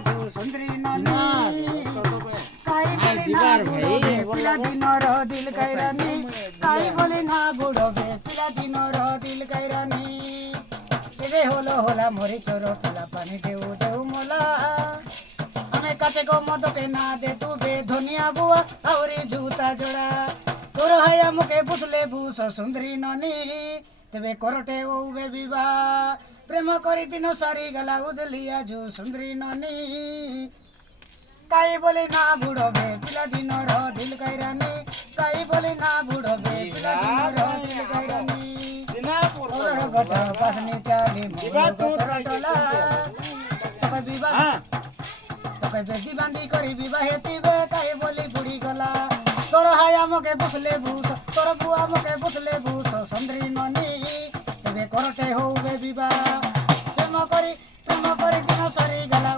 আজু সুন্দরী ননি কাই বলি না বুড়বে পিলা দিনর দিল কাইরানি কাই বলি না বুড়বে পিলা দিনর দিল কাইরানি রে হলো হোলা মরি চোর পিলা পানি দেউ দেউ মোলা আমি কাছে গো মদকে না দে তু বে ধনিয়া বুয়া আউরি জুতা জোড়া তোর হায়া মুখে বুঝলে বুস সুন্দরী ননি তেবে করটে ওবে বিবাহ প্রেম করি দিন সারি গলা উদলিয়া জু সুন্দরী ননি কাই বলি না বুড়বে পিলা দিনর দিল কাইরানি কাই বলি না বুড়বে পিলা দিনর দিল কাইরানি ওর গট পাসনি চালি মোর টলা তবে বিবাহ তবে বেশি বান্দি করি বিবাহে তিবে কাই বলি বুড়ি গলা তোর হাই আমাকে বুঝলে ভূত তোর বুয়া আমাকে বুঝলে ভূত সুন্দরী ননি তেবে করতে হউবে বিবাহ প্রেম করি দিন সারি গলা